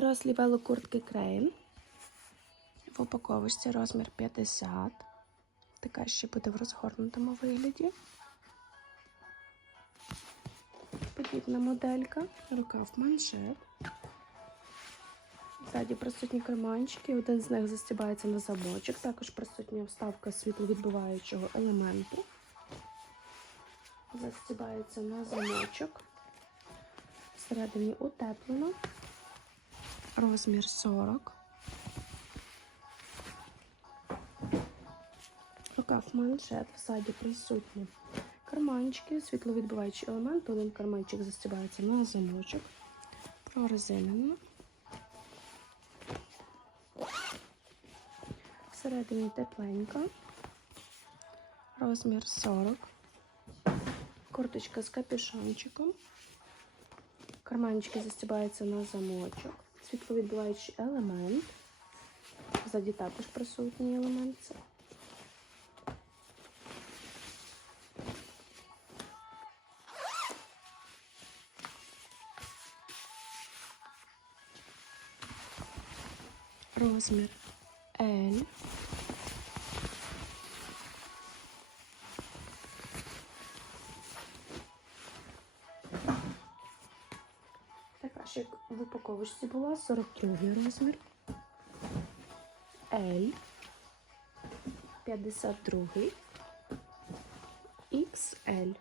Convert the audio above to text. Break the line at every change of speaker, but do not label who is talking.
Дорослі велокуртки Крейн. В упаковочці розмір 50. Така ще буде в розгорнутому вигляді. Подібна моделька, рукав маншет. Ззаді присутні карманчики, один з них застібається на замочок, також присутня вставка світловідбиваючого елементу. Застібається на замочок. Всередині утеплено. Розмір 40. Рукав маншет, ззаді присутні карманчики, світловідбиваючий елемент. Один карманчик застібається на замочок. Прорезинено. Всередині тепленька. Розмір 40. Курточка з капюшончиком. Карманчики застібаються на замочок. Світловідбиваючий елемент. Ззаді також присутній елемент. Розмір L. Така в упаковочці була 42 розмір. L. 52. XL.